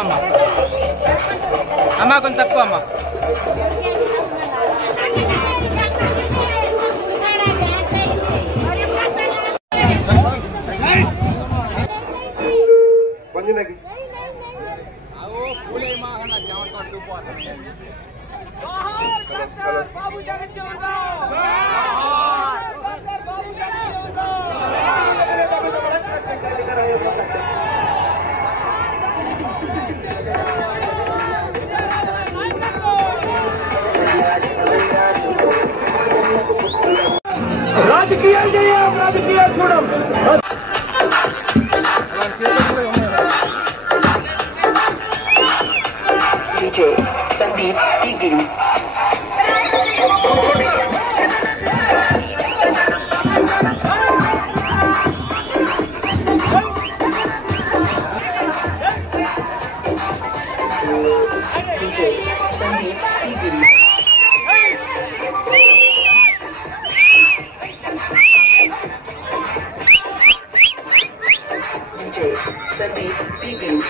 అమ్మా కొంచెం తక్కువ అమ్మా. రాజకీయాలు చేయం, రాజకీయాలు చూడం. DJ Sandeep Tigiri. DJ Sandeep Tigiri. DJ Sandeep Tigiri.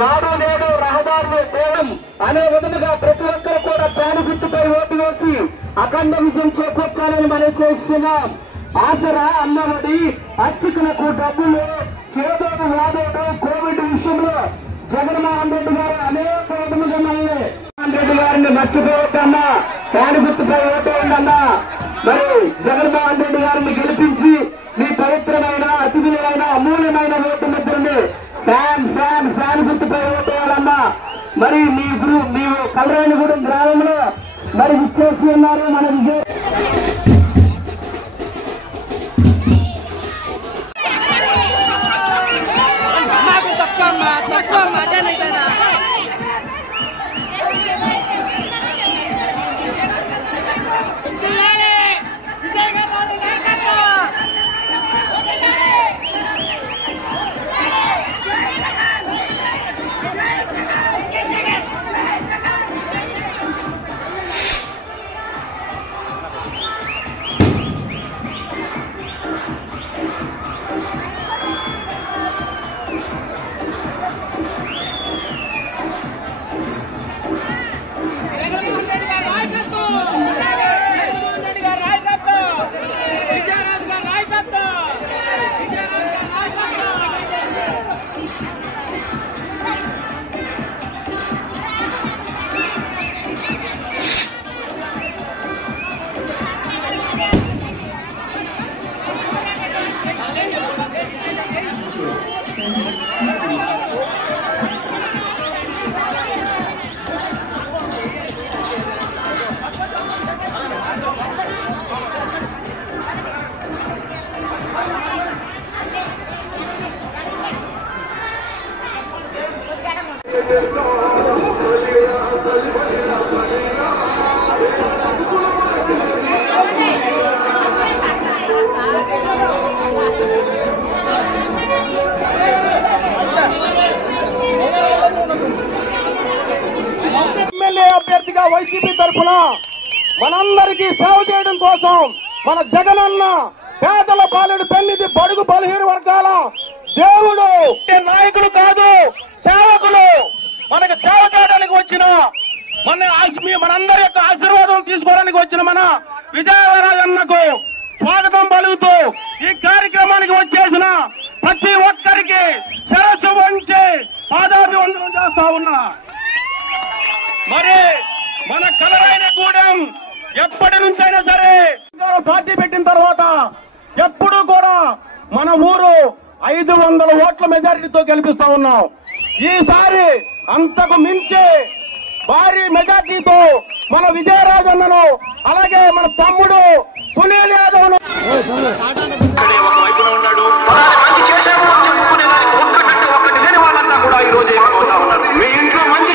నాడు నేడు రహదారులు పోవడం అనే విధముగా ప్రతి ఒక్కరు కూడా ప్రాణ గుర్తుపై ఓటు వేసి అఖండ విజయం చేకూర్చాలని మనం చేస్తున్నాం. ఆసరా, అమ్మఒడి, అర్చకులకు డబ్బులు, చేదోడు వాదోడు, కోవిడ్ విషయంలో జగన్మోహన్ రెడ్డి గారు అనేక విధముగా జగన్మోహన్ రెడ్డి గారిని మర్చిపోవద్దన్నా, ప్రాణ గుర్తుపై ఓటు వేయండన్నా. మరి జగన్మోహన్ రెడ్డి గారిని గెలిపించి మీ పవిత్రమైన, అతి విలువైన, అమూల్యమైన ఓటు ముద్రని ఫ్యాన్ గుర్తుపై ఓటు వేయాలన్నా. మరి మీ కలరాయనగూడెం గ్రామంలో మరి విచ్చేసి ఉన్నారు మన విజయ్. అభ్యర్థిగా వైసీపీ తరఫున మనందరికీ సేవ చేయడం కోసం మన జగనన్న పేదల పాలెడు పెన్నిది బడుగు బలహీన వర్గాల దేవుడు నాయకులు కాదు, సేవకులు. మనకు సేవ చేయడానికి వచ్చిన మనందరి యొక్క ఆశీర్వాదం తీసుకోవడానికి వచ్చిన మన విజయరాజన్నకు స్వాగతం పలుకుతూ ఈ కార్యక్రమానికి వచ్చేసిన ప్రతి ఒక్కరికి శిరస్సు వంచి పాదాభివందనం చేస్తా ఉన్నా. మరి మన కలరైన గూడెం ఎప్పటి నుంచైనా సరే పార్టీ పెట్టిన తర్వాత ఎప్పుడూ కూడా మన ఊరు 500 ఓట్ల మెజారిటీతో గెలిపిస్తా ఉన్నాం. ఈసారి అంతకు మించి భారీ మెజార్టీతో మన విజయరాజన్నను అలాగే మన తమ్ముడు సునీల్ యాదవ్ ఒకటి లేని వాళ్ళంతా కూడా ఈ రోజు ఏమవుతా ఉన్నారు. మీ ఇంట్లో మంచి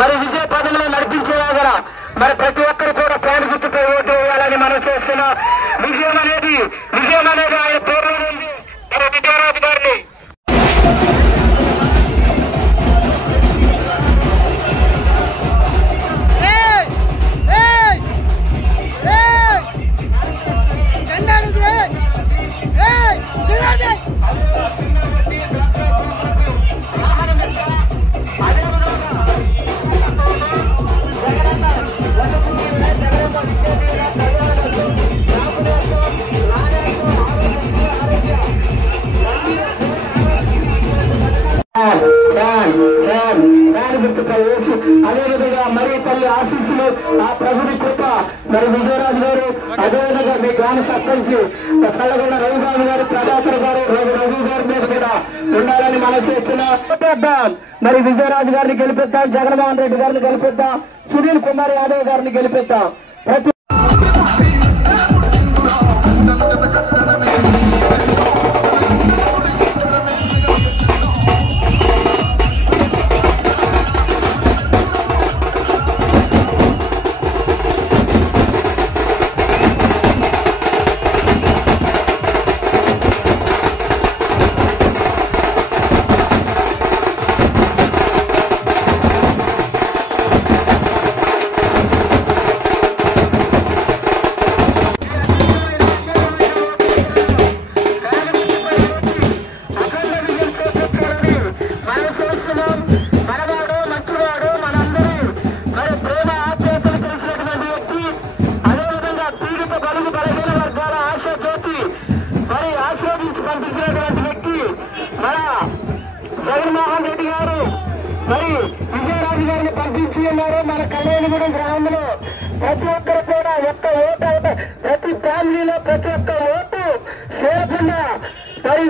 మరి విజయ పదంలో నడిపించేలాగా మరి ప్రతి ఒక్కరు కూడా ప్యాన్ గుర్తుపై ఓటు వేయాలని మనం చేస్తున్నాం. విజయం అనేది ఆయన పేరు ఉంది. మరి విజయరాజు గారిని అదేవిధంగా మరి తల్లి ఆశీస్సులు ఆ ప్రభుని కృప మరి విజయరాజు గారు అదేవిధంగా మీ గ్రామ సర్పంచ్ చల్లగొండ రఘుబాబు గారు ప్రభాకర్ గారు రఘు గారి మీద కూడా ఉండాలని మనం చేస్తున్నాం. మరి విజయరాజు గారిని గెలిపిద్దాం, జగన్మోహన్ రెడ్డి గారిని గెలిపిద్దాం, సునీల్ కుమార్ యాదవ్ గారిని గెలిపిద్దాం. ప్రతి మరి విజయరాజు గారిని పంపించి ఉన్నారు. మన కళ్యాణగూడెం గ్రామంలో ప్రతి ఒక్కరు కూడా ఒక్క ఓటు ప్రతి ఫ్యామిలీలో ప్రతి ఒక్క ఓటు చేయకుండా మరి